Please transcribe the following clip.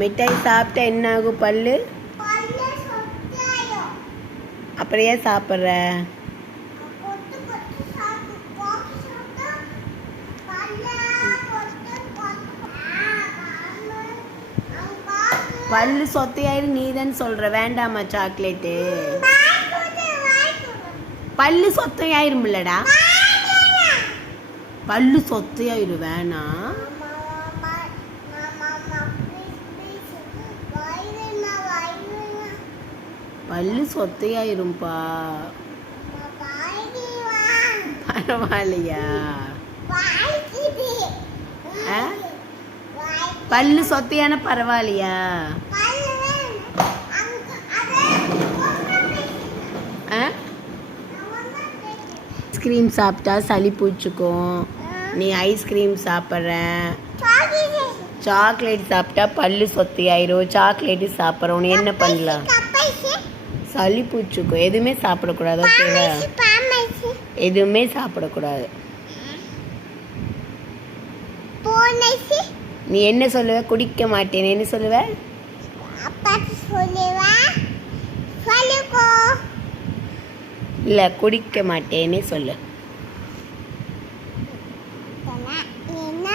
மிட்டாய் சாப்பிட்டா என்ன ஆகும்? பல்லு அப்புறம் ஏன் சாப்பிட்ற? பல்லு சொத்தையாயிரும் நீ தானே சொல்ற. வேண்டாமா சாக்லேட்டு? பல்லு சொத்தையாயிரும்லடா. பல்லு சொத்தையாயிரும் வேணாம். பல்லு சொத்தையாயிரும்பா. பரவாயில்லையா? பல்லு சொத்தையான பரவாயில்லையா? ஐஸ்கிரீம் சாப்பிட்டா சளி பிடிச்சிக்கும். நீ ஐஸ்கிரீம் சாப்பிட்ற. சாக்லேட் சாப்பிட்டா பல்லு சொத்தையாயிரும். சாக்லேட்டு சாப்பிட்றோம். நீ என்ன பண்ணலாம்? சளி பிடிச்சிக்கும். எதுவுமே சாப்பிடக்கூடாது. ஓகேவா? எதுவுமே சாப்பிடக்கூடாது. நீ என்ன சொல்லுவ? குடிக்க மாட்டேன் என்ன சொல்லுவ? இல்ல குடிக்க மாட்டேன்னு சொல்லு. என்ன